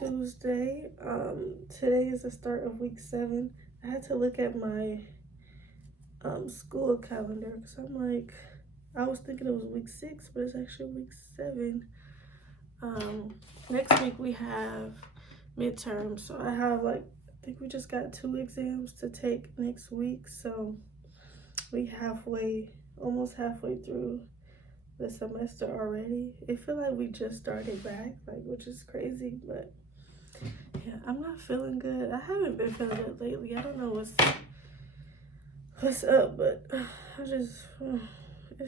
Tuesday. Today is the start of week 7. I had to look at my school calendar because I'm like, I was thinking it was week 6, but it's actually week 7. Next week we have midterms, so I have I think we just got 2 exams to take next week, so we almost halfway through the semester already. It feels like we just started back, which is crazy, but yeah, I'm not feeling good. I haven't been feeling good lately. I don't know what's up, but it's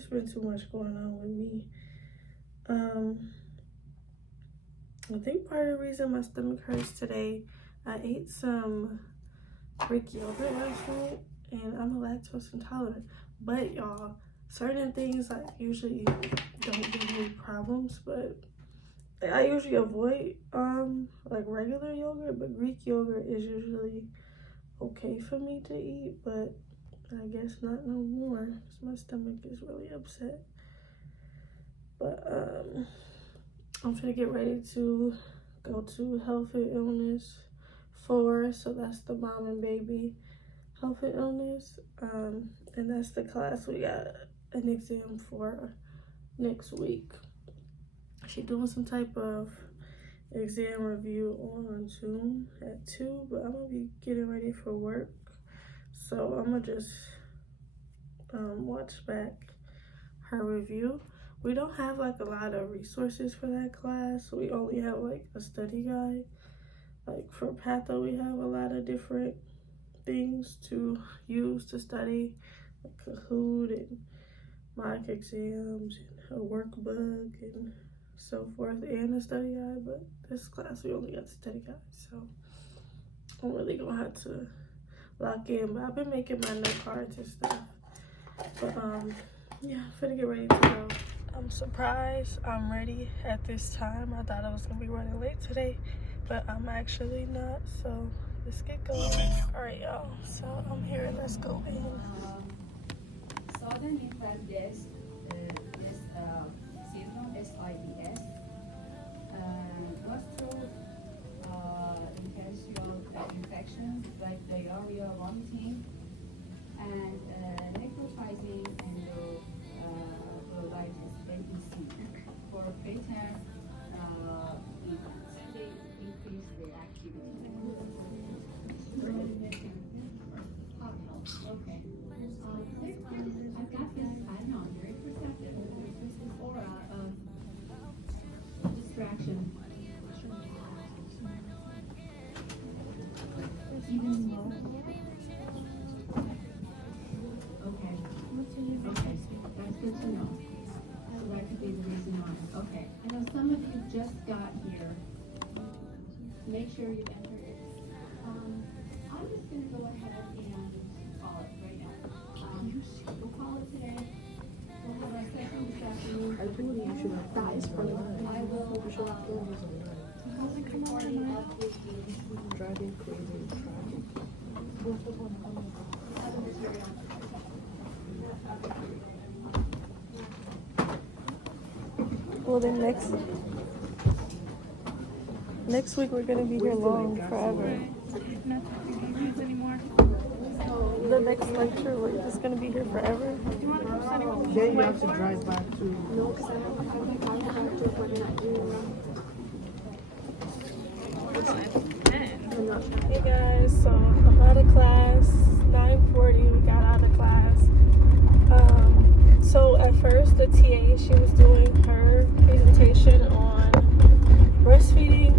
been too much going on with me. I think part of the reason my stomach hurts today, I ate some Greek yogurt last night, and I'm lactose intolerant. But y'all, certain things usually don't give me problems, but I usually avoid regular yogurt, but Greek yogurt is usually okay for me to eat, but I guess not no more because my stomach is really upset. But I'm gonna get ready to go to Health and Illness 4, so that's the mom and baby health and illness, and that's the class we got an exam for next week. She's doing some type of exam review on Zoom at 2, but I'm gonna be getting ready for work, so I'm gonna just watch back her review. We don't have a lot of resources for that class. We only have a study guide. For Patho, we have a lot of different things to use to study, like Kahoot and mock exams and a workbook and so forth, and a study guide. But this class we only got the study guide, so I'm really gonna have to lock in. But I've been making my note cards and stuff. But yeah, I'm finna get ready to go. I'm surprised I'm ready at this time. I thought I was gonna be running late today, but I'm actually not, so let's get going. All right, y'all, so I'm here. Let's go in. Sudden infant death is seasonal SIDS, gastrointestinal infections like diarrhea, vomiting, and necrotizing enterocolitis (ABC) for preterm infants. They increase their activity. Okay. I've got this, I know, very perceptive, aura of distraction. Even more. Okay. Okay. That's good to know. So that could be the reason why. Okay. I know some of you just got here. Make sure you enter it. I'm just going to go ahead and call it right now. We'll call it today. We'll have our session this afternoon. I told you should have that is for I will recording of this meeting. Driving crazy traffic. Well, then next week we're gonna be here long forever. The next lecture, we're just gonna be here forever. Then you have to drive back to. No, because I have contractors we're not doing. Hey guys, so I'm out of class. 9:40, we got out of class. So at first the TA, she was doing her presentation on breastfeeding,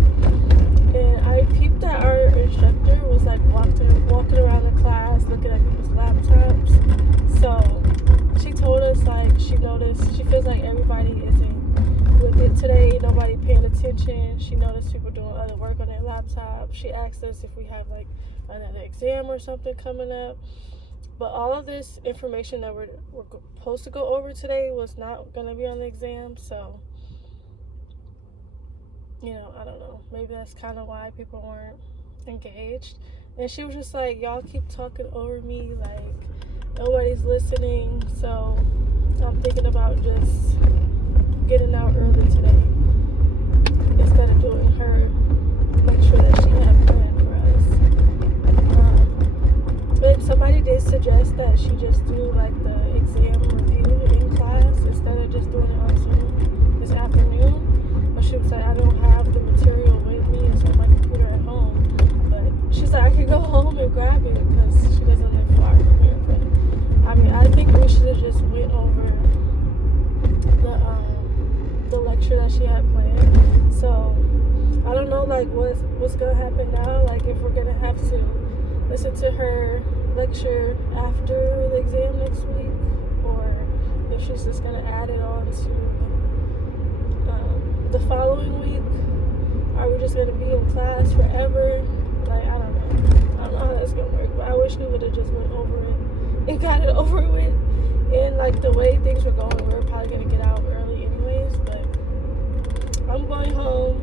and I peeped that our instructor was walking around the class looking at people's laptops. So she told us she noticed, she feels like everybody isn't with it today, nobody paying attention. She noticed people doing other work on their laptop. She asked us if we have another exam or something coming up. But all of this information that we're supposed to go over today was not going to be on the exam, so I don't know, maybe that's kind of why people weren't engaged. And she was just like, y'all keep talking over me, nobody's listening. So I'm thinking about just getting out early today instead of doing her lecture that she had planned for us. But somebody did suggest that she just do like the exam review in class instead of just doing it on Zoom this afternoon. But she was like, I don't have the material with me, it's on my computer at home. But she's like, I can go home and grab it because she doesn't live far from here. But I mean, I think we should have just went over the lecture that she had planned. So I don't know like what's gonna happen now. Like if we're gonna have to listen to her lecture after the exam next week, or if she's just gonna add it on to the following week. Are we just gonna be in class forever? Like I don't know how that's gonna work. But I wish we would have just went over it and got it over with. And like the way things were going, we were probably gonna get out early anyways. But I'm going home.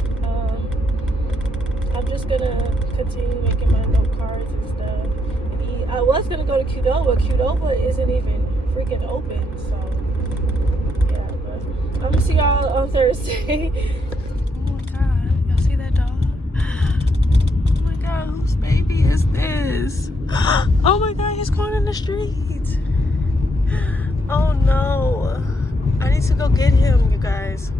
I'm just gonna continue making my note cards and stuff and eat. I was gonna go to Qdoba. Qdoba isn't even freaking open, so yeah. But I'm gonna see y'all on Thursday. Oh my god, y'all see that dog? Oh my god, whose baby is this? Oh my god, he's going in the street. Oh no, I need to go get him, you guys.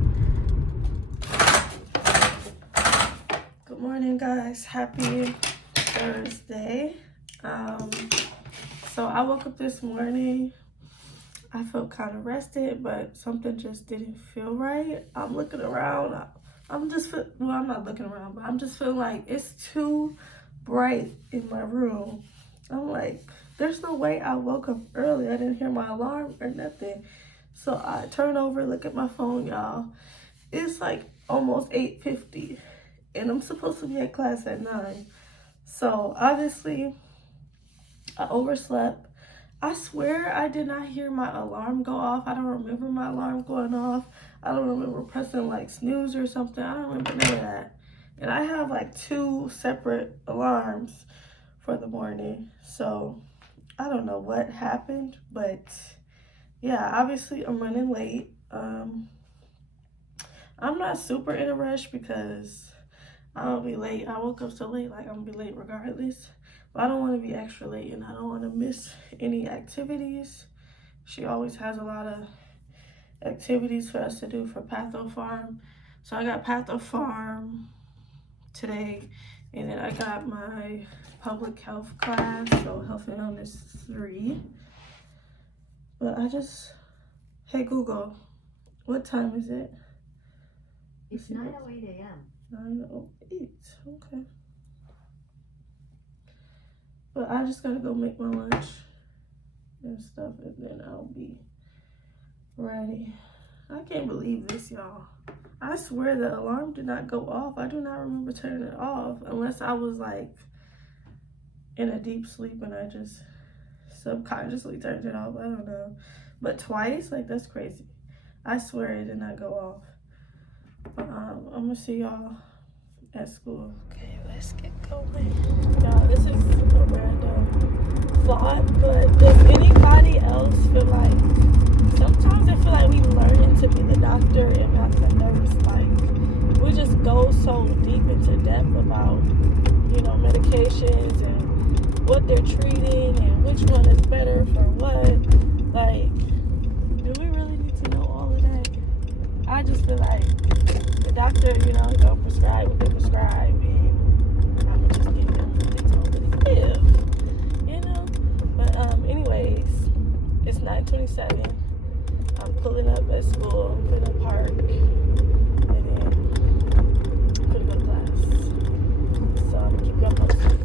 Good morning, guys. Happy Thursday. So I woke up this morning. I felt kind of rested, but something just didn't feel right. I'm looking around. I'm not looking around, but I'm just feeling like it's too bright in my room. I'm like, there's no way I woke up early. I didn't hear my alarm or nothing. So I turn over, look at my phone, y'all. It's like almost 8:50. And I'm supposed to be at class at 9. So obviously I overslept. I swear I did not hear my alarm go off. I don't remember my alarm going off. I don't remember pressing like snooze or something. I don't remember none of that. And I have like 2 separate alarms for the morning. So I don't know what happened, but yeah, obviously I'm running late. I'm not super in a rush because I'll be late. I woke up so late, like I'm gonna be late regardless. But I don't want to be extra late, and I don't want to miss any activities. She always has a lot of activities for us to do for Patho Pharm. So I got Patho Pharm today, and then I got my public health class, so Health and Wellness 3. But hey Google, what time is it? It's 9:08 a.m. 9:08, okay. But I just gotta go make my lunch and stuff, and then I'll be ready. I can't believe this, y'all. I swear the alarm did not go off. I do not remember turning it off unless I was like in a deep sleep and I just subconsciously turned it off. I don't know. But twice? Like, that's crazy. I swear it did not go off. I'm gonna see y'all at school. Okay, let's get going. Y'all, this is a random thought, but does anybody else feel like sometimes I feel like we learning to be the doctor and not the nurse? Like, we just go so deep into depth about, medications and what they're treating and which one is better for what. Like, do we really need to know all of that? I just feel like the doctor, gonna prescribe what they prescribe, and I'm gonna just give them what they told me to give, But anyways, it's 9:27. I'm pulling up at school, I'm gonna park, and then I'm gonna go to class. So I'm gonna keep y'all posted.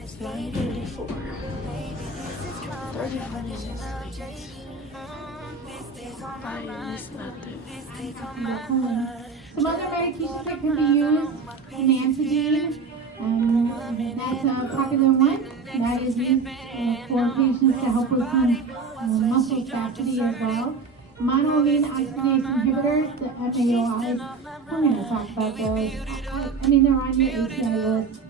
It's 9:34. 30 minutes late. I missed nothing. Some other medications that can be used, Nancidine, that's a popular one that is used for patients to help with some muscle spasticity as well. Monoamine oxidase inhibitors, the MAOIs, we're going to talk about those. They're on your API list.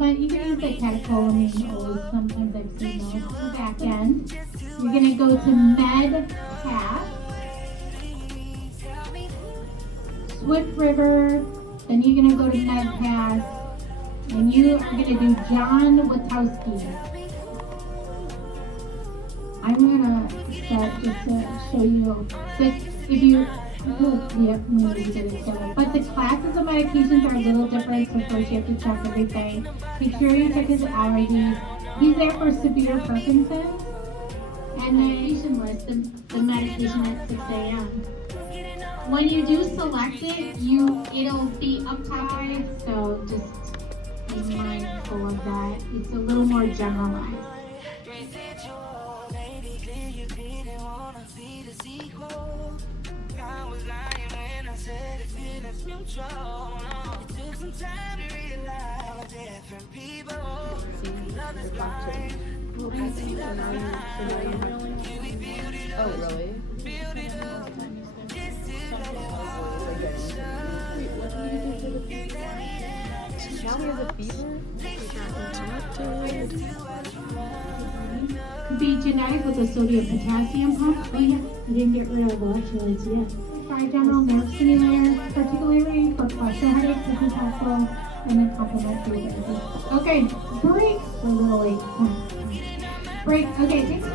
but you can use the catecholamine O's. Sometimes I've seen those for the back end. You're gonna go to Med Path, Swift River, then you're gonna go to Med Path, and you are gonna do John Witowski. I'm gonna start just to show you, if you, but the classes of medications are a little different, so first you have to check everything. Make sure you check his allergies. He's there for severe Parkinson's. And the medication list, the medication at 6 a.m. When you do select it, it'll be up top right, so just be mindful of that. It's a little more generalized. Oh, really? Now he has a fever? Could be genetic with a sodium potassium pump. Oh yeah, you didn't get rid of the electrolytes yet. Trigeminal nerve stimulator, particularly for pressure headaches, this is helpful, and then complementary therapy. Okay, break. We're a little late. Break. Okay, thanks for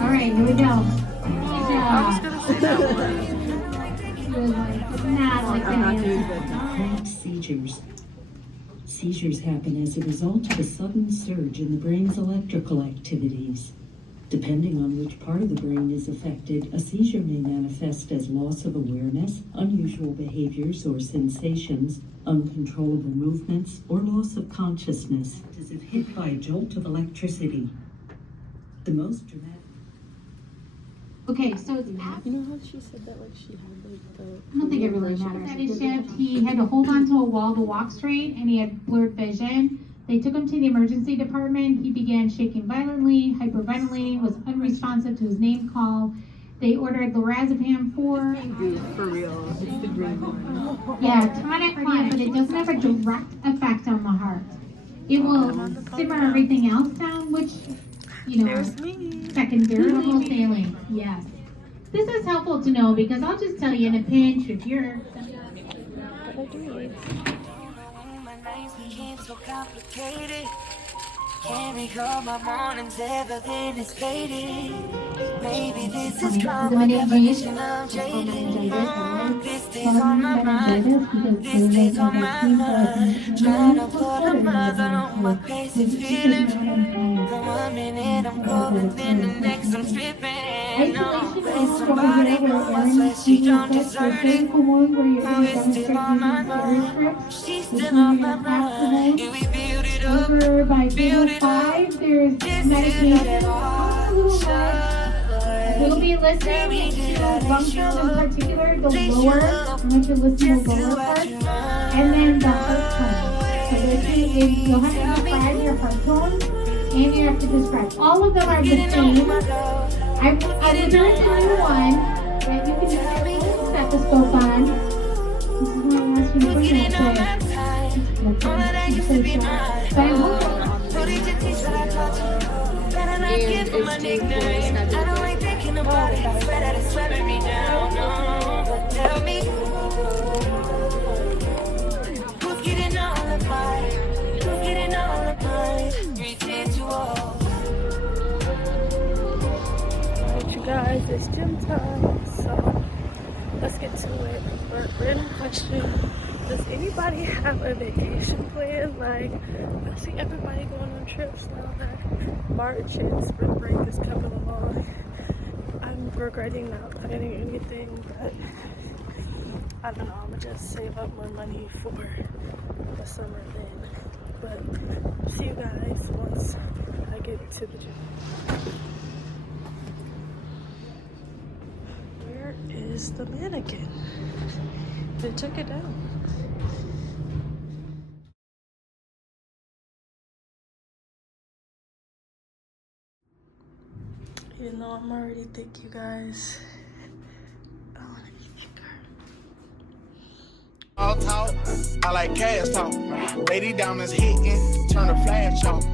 all right, here we go. Chronic seizures. Seizures happen as a result of a sudden surge in the brain's electrical activities. Depending on which part of the brain is affected, a seizure may manifest as loss of awareness, unusual behaviors or sensations, uncontrollable movements, or loss of consciousness, as if hit by a jolt of electricity. The most dramatic. Okay, so it's You know how she said that, like, she had, like, the... I don't think it really matters. At his shift, he had to hold on to a wall to walk straight, and he had blurred vision. They took him to the emergency department. He began shaking violently, hyperventilating, was unresponsive to his name call. They ordered lorazepam for... For real. It's the green one. Yeah, tonic clot, but it doesn't have a direct effect on the heart. It will simmer everything else down, which, you know, secondarily failing. Yes. This is helpful to know because I'll just tell you in a pinch if you're... Can't recall my mornings, everything is fading. Maybe this is called my definition of jaded. This stays on my mind, this stays on my mind. Trying to put a muzzle on my crazy feelings. The one minute I'm cold, then the next I'm stripping. No, it's somebody who wants what she don't deserve it. Now it's still on my mind, she's still on my mind. Yeah, we build it up. Over by table 5, there's medication. We'll be listening to lung sound in particular, the lower, I want you to listen to the lower part, and then the heart tone. So you'll have to describe your heart tone, and you have to describe. All of them are the same. I will do it to new one that you can use your stethoscope on. This is why I asked you to bring that today. But I'm hoping. Tell me, who's getting all of mine? Who's getting all of mine? Return to all. Alright, you guys, it's gym time, so let's get to it. But random question: does anybody have a vacation plan? Like, I see everybody going on trips now that March and spring break is coming along. I'm regretting not planning anything, but I don't know, I'm gonna just save up more money for the summer then. But see you guys once I get to the gym. Where is the mannequin? They took it down. Even though I'm already thick, you guys, I want to eat her. All talk, I like cash talk. Lady down is hitting, turn the flash off.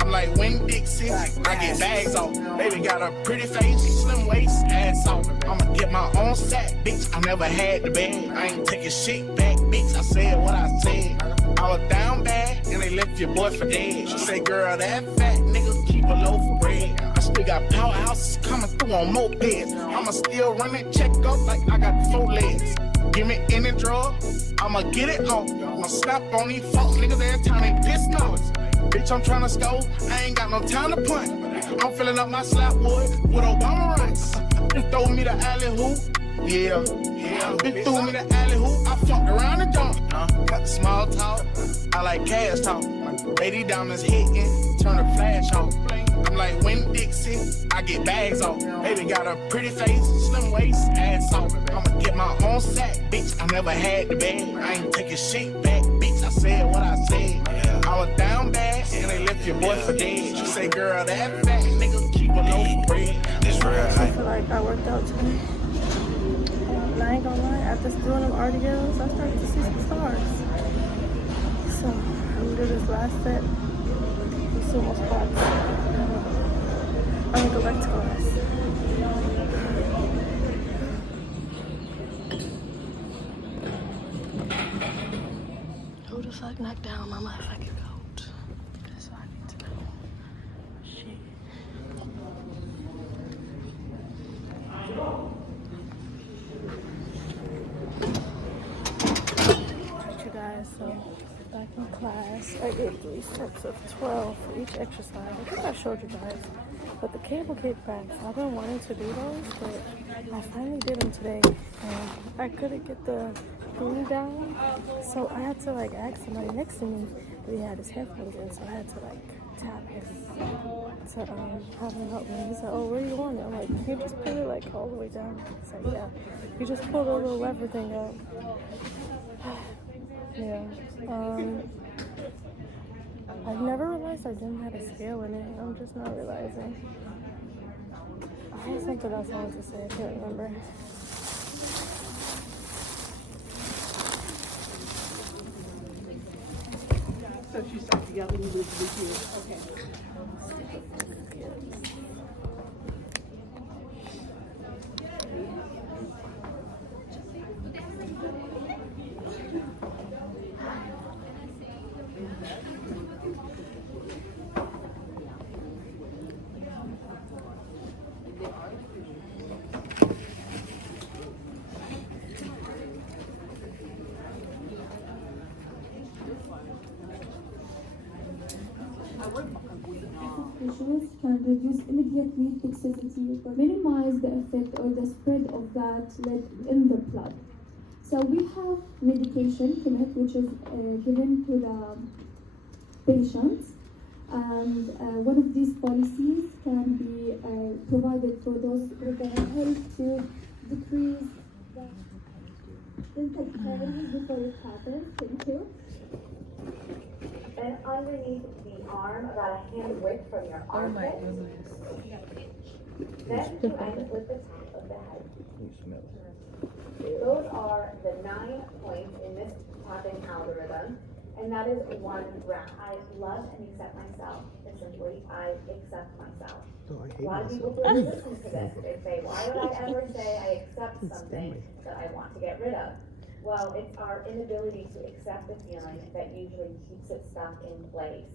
I'm like Win Dixie, I get bags off. Baby got a pretty face, slim waist, ass off. I'ma get my own sack, bitch. I never had the bag. I ain't taking shit back, bitch. I said what I said. I was down bad, and they left your boy for dead. She say, girl, that fat nigga keep a loaf of bread. I still got powerhouses coming through on mopeds. I'ma still run it, check up like I got 4 legs. Give me any drug, I'ma get it home. I'ma snap on these fuck niggas every time they piss noise. Bitch, I'm tryna score, I ain't got no time to punt. I'm filling up my slap wood with Obama rights. Bitch throw me the alley hoop, yeah. Bitch threw me the alley hoop, I fucked around and dunked. Cut the small talk, I like cash talk. Lady diamonds hitting, turn the flash off. I'm like Win Dixie, I get bags off. Baby got a pretty face, slim waist, ass off. I'ma get my own sack, bitch. I never had the bag. I ain't taking shit back, bitch. I said what I said. I was down bad, and they left your boy for dead. She say, girl, that fat nigga keep a loaf of bread. This real I feel like I worked out today. And I ain't gonna lie, after doing them RDLs, I started to see some stars. So I'm gonna do this last set. Sumo squats. I'm gonna go back to class. Who the fuck knocked down my motherfucking coat? That's what I need to know. Shit. Alright, you guys, so back in class, I did 3 sets of 12 for each exercise. I think I showed you guys, but the cable kicked back, so I've been wanting to do those, but I finally did them today, and I couldn't get the boom down, so I had to like ask somebody next to me, but he had his headphones in, so I had to like tap him to have him help me. He said, oh, where do you want it? I'm like, can you just pull it like all the way down? He's like, yeah. You just pull the little lever thing out. Yeah. I've never realized our gym had a scale in it. I'm just not realizing. I had something else I wanted to say. I can't remember. So she started yelling with the kids. Okay. Specialists can reduce immediate lead toxicity but minimize the effect or the spread of that lead in the blood. So we have medication, which is given to the patients, and one of these policies can be provided for those who can help to decrease the intake cavity before it happens. Thank you. And underneath the arm, about a hand width from your armpit. Then to end with the top of the head. Those are the 9 points in this tapping algorithm, and that is 1 round. I love and accept myself. And simply, I accept myself. A lot of people will listen to this. They say, why would I ever say I accept something that I want to get rid of? Well, it's our inability to accept the feeling that usually keeps it stuck in place.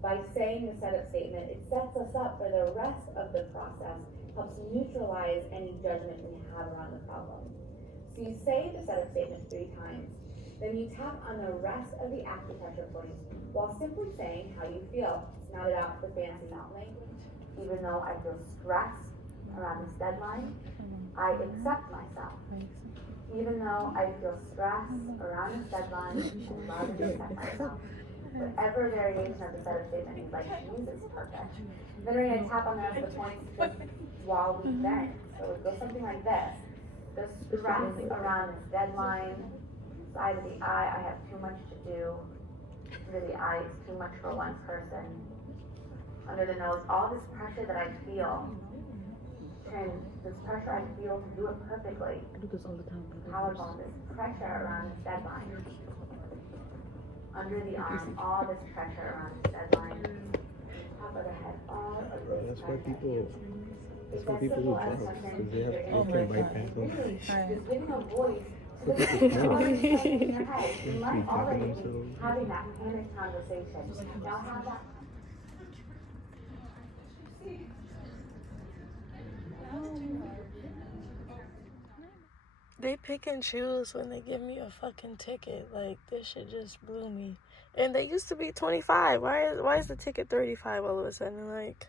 By saying the setup statement, it sets us up for the rest of the process, helps neutralize any judgment we have around the problem. So you say the setup statement 3 times, then you tap on the rest of the acupressure points while simply saying how you feel. It's not about the fancy language. Even though I feel stressed around this deadline, I accept myself. Even though I feel stressed around this deadline, I love and accept myself. Whatever variation of the setup statement you'd like to use is perfect. Then we're going to tap on the rest of the points just while we bend. So it goes something like this. The stress around this deadline, side of the eye, I have too much to do. Under the eye, it's too much for one person. Under the nose, all this pressure that I feel to concentration, this pressure I feel to do it perfectly. I do this all the time. Collarbone, this pressure around this deadline. Under the arm, all this pressure around this deadline. Top of the head, all of this That's why pressure. people who drop, because they can bypass them. Just giving a voice to the Look at people this who are now. in your head. You They might keep talking already be themselves. having that panic conversation. Now have that. They pick and choose when they give me a fucking ticket. Like, this shit just blew me. And they used to be 25. Why is the ticket 35 all of a sudden? Like,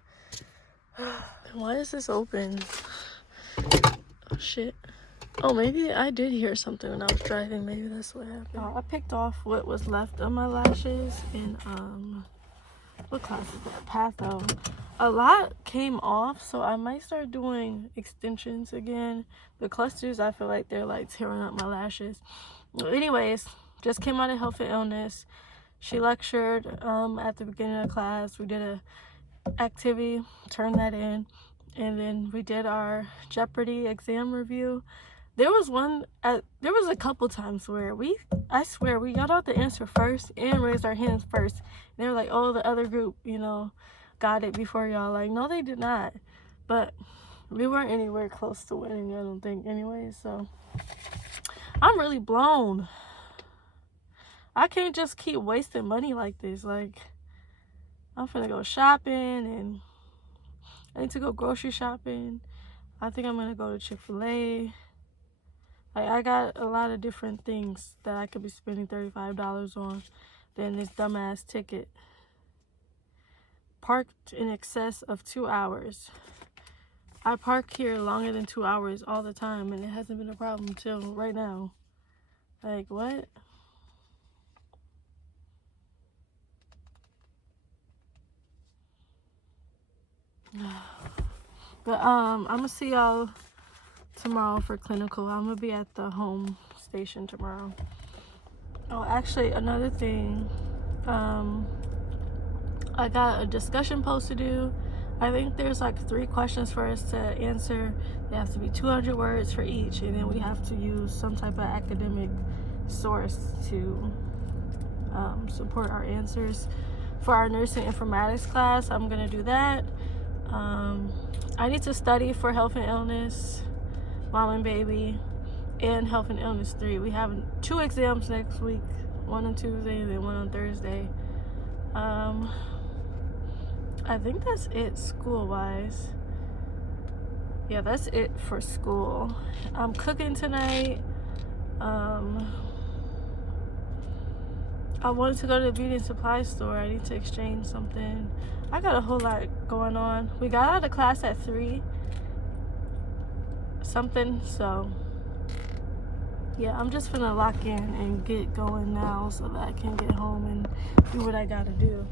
why is this open? Oh, shit. Oh, maybe I did hear something when I was driving. Maybe that's what happened. I picked off what was left of my lashes in, what class is that? Patho. A lot came off, so I might start doing extensions again. The clusters, I feel like they're like tearing up my lashes. Anyways, just came out of health and illness. She lectured at the beginning of class. We did a activity, turned that in, and then we did our Jeopardy exam review. There was a couple times where I swear we got out the answer first and raised our hands first. They were like, oh, the other group, got it before y'all. Like, no, they did not. But we weren't anywhere close to winning, I don't think, anyway. So I'm really blown. I can't just keep wasting money like this. Like, I'm finna go shopping, and I need to go grocery shopping. I think I'm gonna go to Chick-fil-A. Like, I got a lot of different things that I could be spending $35 on than this dumbass ticket. Parked in excess of 2 hours. I park here longer than 2 hours all the time, and it hasn't been a problem till right now. Like, what? But I'm gonna see y'all tomorrow for clinical. I'm gonna be at the home station tomorrow. Oh, actually, another thing, I got a discussion post to do. I think there's like 3 questions for us to answer. They have to be 200 words for each, and then we have to use some type of academic source to support our answers. For our nursing informatics class, I'm gonna do that. I need to study for health and illness, mom and baby, and health and illness 3. We have 2 exams next week, one on Tuesday and then one on Thursday. I think that's it school-wise. Yeah, that's it for school. I'm cooking tonight. I wanted to go to the beauty and supply store. I need to exchange something. I got a whole lot going on. We got out of class at 3 something, so yeah, I'm just gonna lock in and get going now so that I can get home and do what I gotta do.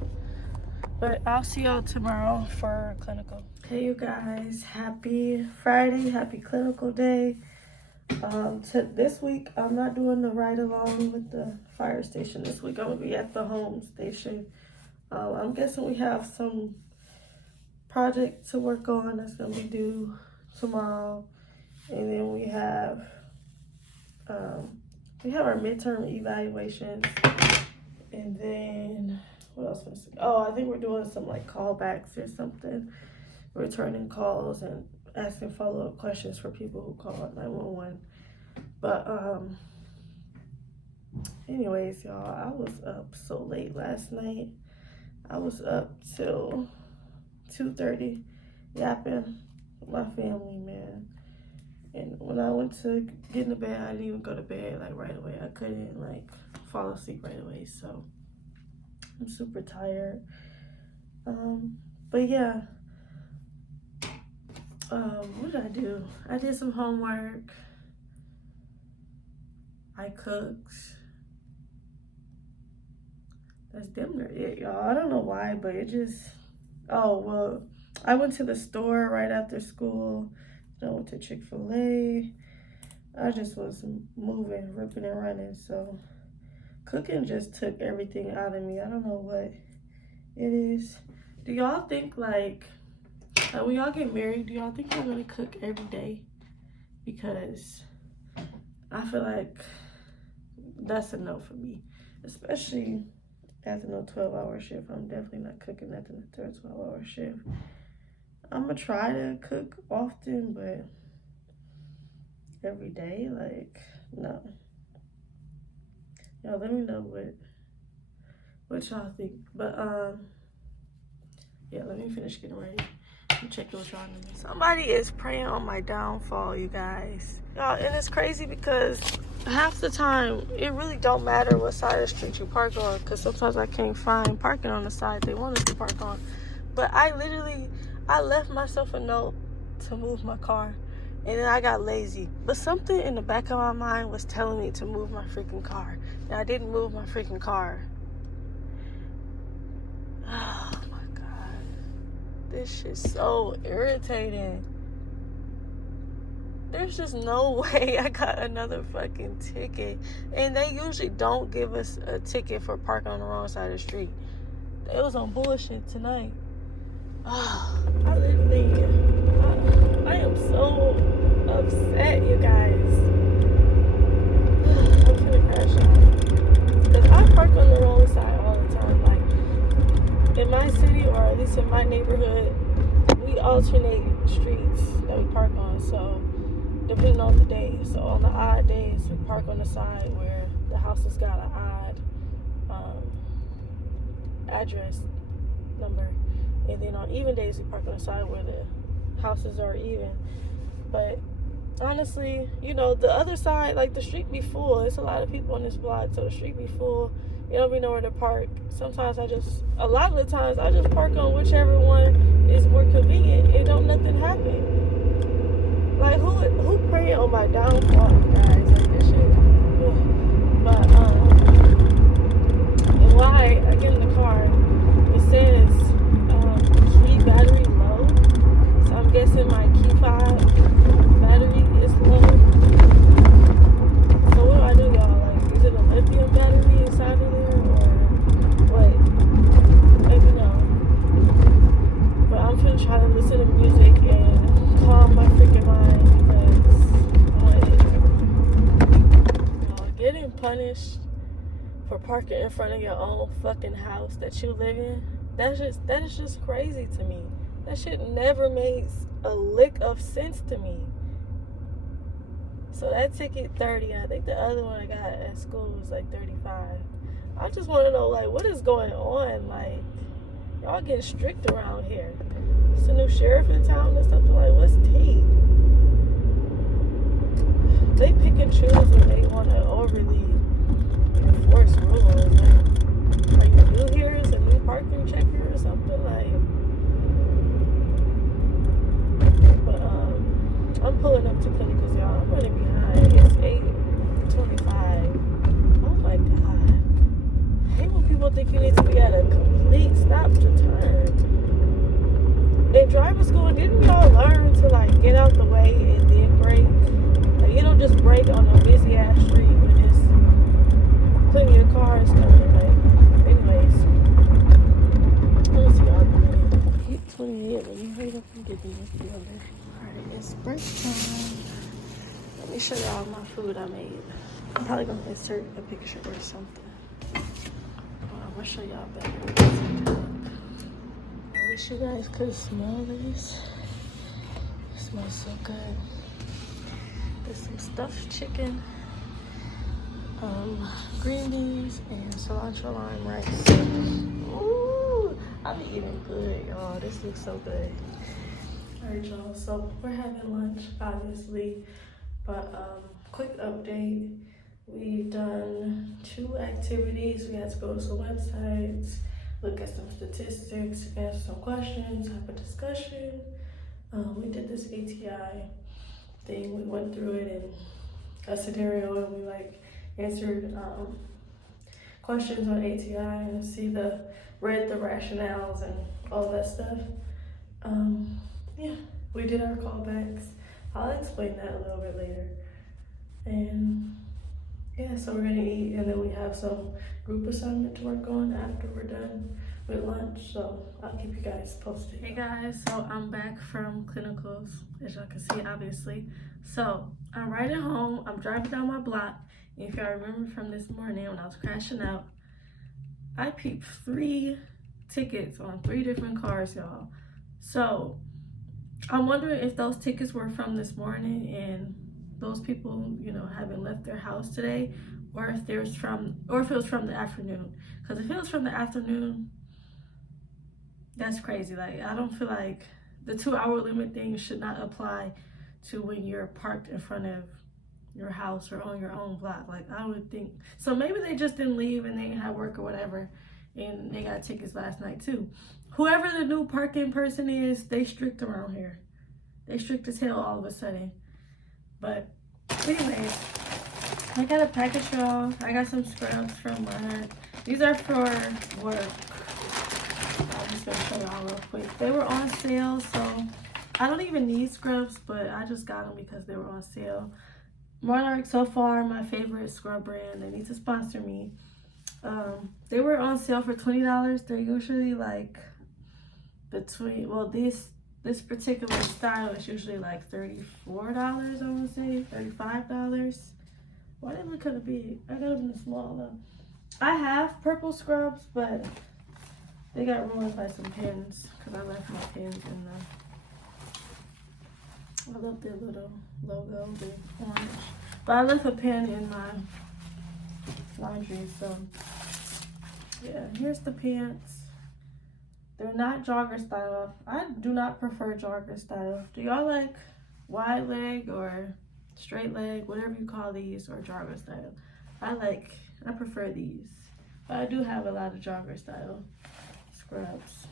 But I'll see y'all tomorrow for clinical. Hey you guys, happy Friday, happy clinical day. This week I'm not doing the ride along with the fire station. This week I'm gonna be at the home station. I'm guessing we have some project to work on that's gonna be due tomorrow, and then we have our midterm evaluations, and then what else was it? Oh, I think we're doing some like callbacks or something, returning calls and asking follow-up questions for people who call 911. But anyways, y'all, I was up so late last night. I was up till 2:30 yapping with my family, man. And when I went to get into bed, I didn't even go to bed like right away. I couldn't like fall asleep right away, so I'm super tired. But yeah, what did I do? I did some homework. I cooked. That's damn near it, y'all. I don't know why, but it just, oh, well, I went to the store right after school. Then I went to Chick-fil-A. I just was moving, ripping and running, so cooking just took everything out of me. I don't know what it is. Do y'all think, like, Like, when y'all get married, do y'all think y'all gonna cook every day? Because I feel like that's a no for me, especially after no 12-hour shift. I'm definitely not cooking nothing after a 12-hour shift. I'm gonna try to cook often, but every day, like, no. Y'all let me know what y'all think. But yeah, let me finish getting ready. I'm checking with y'all in a minute. Somebody is praying on my downfall, you guys. Y'all, and it's crazy because half the time it really don't matter what side of the street you park on, because sometimes I can't find parking on the side they want us to park on. But I left myself a note to move my car, and then I got lazy. But something in the back of my mind was telling me to move my freaking car, and I didn't move my freaking car. Oh my God, this shit's so irritating. There's just no way I got another fucking ticket. And they usually don't give us a ticket for parking on the wrong side of the street. It was on bullshit tonight. Oh, I am so upset, you guys. I'm gonna crash out. Because I park on the wrong side all the time. Like, in my city, or at least in my neighborhood, we alternate streets that we park on. So, depending on the day. So on the odd days, we park on the side where the house has got an odd address number. And then on even days, we park on the side where the houses are even. But honestly, you know, the other side, like, the street be full. It's a lot of people on this block, so the street be full. You don't be nowhere to park. Sometimes a lot of the times, I just park on whichever one is more convenient. It don't nothing happen. Like, who praying on my downfall, guys? Like, this shit. Ugh. But, and why I get in the car, it says, key battery low. So I'm guessing my key 5 battery is low. So what do, y'all? Like, is it a lithium battery inside of there, or what? Let me know. But I'm gonna try to listen to music and calm my freaking mind, because getting punished for parking in front of your own fucking house that you live in, that is just crazy to me. That shit never makes a lick of sense to me. So that ticket 30, I think the other one I got at school was like 35. I just want to know, like, what is going on? Like, y'all getting strict around here. It's a new sheriff in town or something. Like, what's tea? They pick and choose when they want to overly enforce rules. Like, are you new here? Is a new parking checker or something? Like, but I'm pulling up to Philly because y'all, I'm running behind. It's 8:25. Oh my God. I hate when people think you need to be at a complete stop to turn. In driver school, didn't we all learn to, like, get out the way and then brake? Like, you don't just brake on a busy ass street when there's plenty of cars coming. Like, anyways, let's see y'all doing 8:28. Let me hurry up and get this together. Alright, it's break time. Let me show y'all my food I made. I'm probably gonna insert a picture or something. I'm gonna show y'all better. I wish you guys could smell this. It smells so good. There's some stuffed chicken, green beans, and cilantro lime rice. Ooh, I be eating good, y'all. This looks so good. Alright, y'all, so we're having lunch, obviously, but quick update. We've done 2 activities. We had to go to some websites, look at some statistics, answer some questions, have a discussion. We did this ATI thing. We went through it in a scenario, and we, like, answered questions on ATI and read the rationales and all that stuff. Yeah, we did our callbacks. I'll explain that a little bit later. And yeah, so we're gonna eat, and then we have some group assignment to work on after we're done with lunch, so I'll keep you guys posted. Hey guys, so I'm back from clinicals, as y'all can see, obviously. So I'm riding home, I'm driving down my block. If y'all remember from this morning when I was crashing out, I peeped 3 tickets on 3 different cars, y'all. So I'm wondering if those tickets were from this morning and those people, you know, haven't left their house today, or if it was from the afternoon. Because if it was from the afternoon, that's crazy. Like, I don't feel like the 2-hour limit thing should not apply to when you're parked in front of your house or on your own block. Like, I would think so. Maybe they just didn't leave and they didn't have work or whatever, and they got tickets last night too. Whoever the new parking person is, they strict around here. They strict as hell all of a sudden. But anyways, I got a package, y'all. I got some scrubs from work. These are for work. I'm just gonna show y'all real quick. They were on sale, so I don't even need scrubs, but I just got them because they were on sale. Monarch, so far, my favorite scrub brand. They need to sponsor me. They were on sale for $20. They're usually like between, well, this particular style is usually like $34, I want to say, $35. Why did it look kind of big? I got them in the small though. I have purple scrubs, but they got ruined by some pins because I left my pins in the, I love their little logo, the orange. But I left a pin in my laundry, so yeah, here's the pants. They're not jogger style. I do not prefer jogger style. Do y'all like wide leg or straight leg, whatever you call these, or jogger style? I prefer these. But I do have a lot of jogger style scrubs.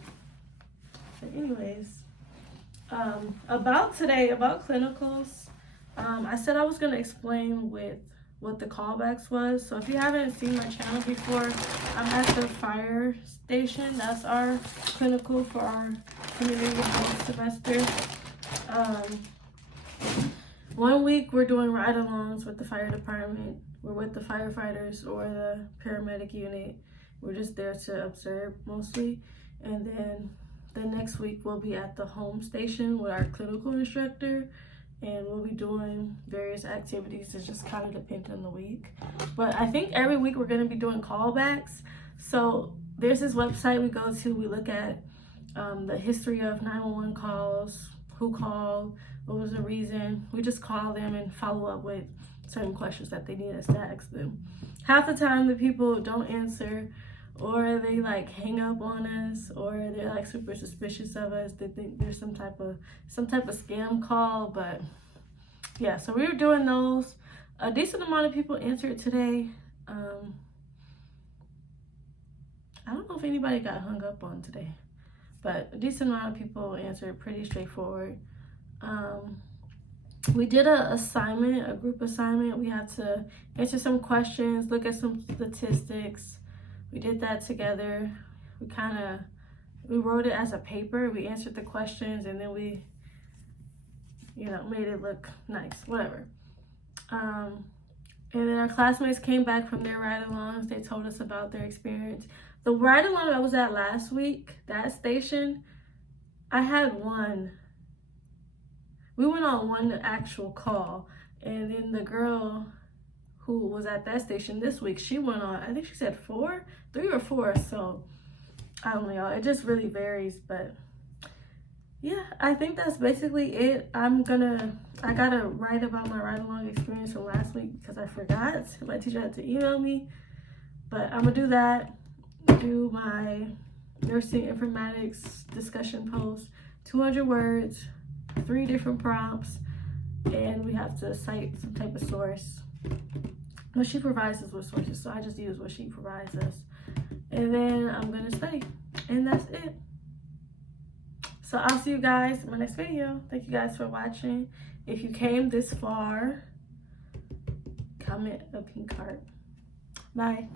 But anyways, about clinicals, I said I was gonna explain what the callbacks was. So if you haven't seen my channel before, I'm at the fire station. That's our clinical for our community health semester. 1 week we're doing ride-alongs with the fire department. We're with the firefighters or the paramedic unit. We're just there to observe mostly. And then the next week we'll be at the home station with our clinical instructor, and we'll be doing various activities. It just kind of depends on the week. But I think every week we're gonna be doing callbacks. So there's this website we go to, we look at the history of 911 calls, who called, what was the reason. We just call them and follow up with certain questions that they need us to ask them. Half the time the people don't answer, or they like hang up on us, or they're like super suspicious of us. They think there's some type of scam call. But yeah, so we were doing those. A decent amount of people answered today. I don't know if anybody got hung up on today, but a decent amount of people answered, pretty straightforward. We did a group assignment. We had to answer some questions, look at some statistics. We did that together. We wrote it as a paper. We answered the questions and then we, made it look nice, whatever. And then our classmates came back from their ride-alongs. They told us about their experience. The ride-along I was at last week, that station, I had one. We went on one actual call, and then the girl who was at that station this week, she went on, I think she said 3 or 4. So I don't know, y'all. It just really varies. But yeah, I think that's basically it. I gotta write about my ride-along experience from last week because I forgot. My teacher had to email me, but I'm gonna do that. Do my nursing informatics discussion post, 200 words, 3 different prompts, and we have to cite some type of source. Well, she provides us with sources, so I just use what she provides us. And then I'm gonna study, and that's it. So I'll see you guys in my next video. Thank you guys for watching. If you came this far, comment a pink heart. Bye.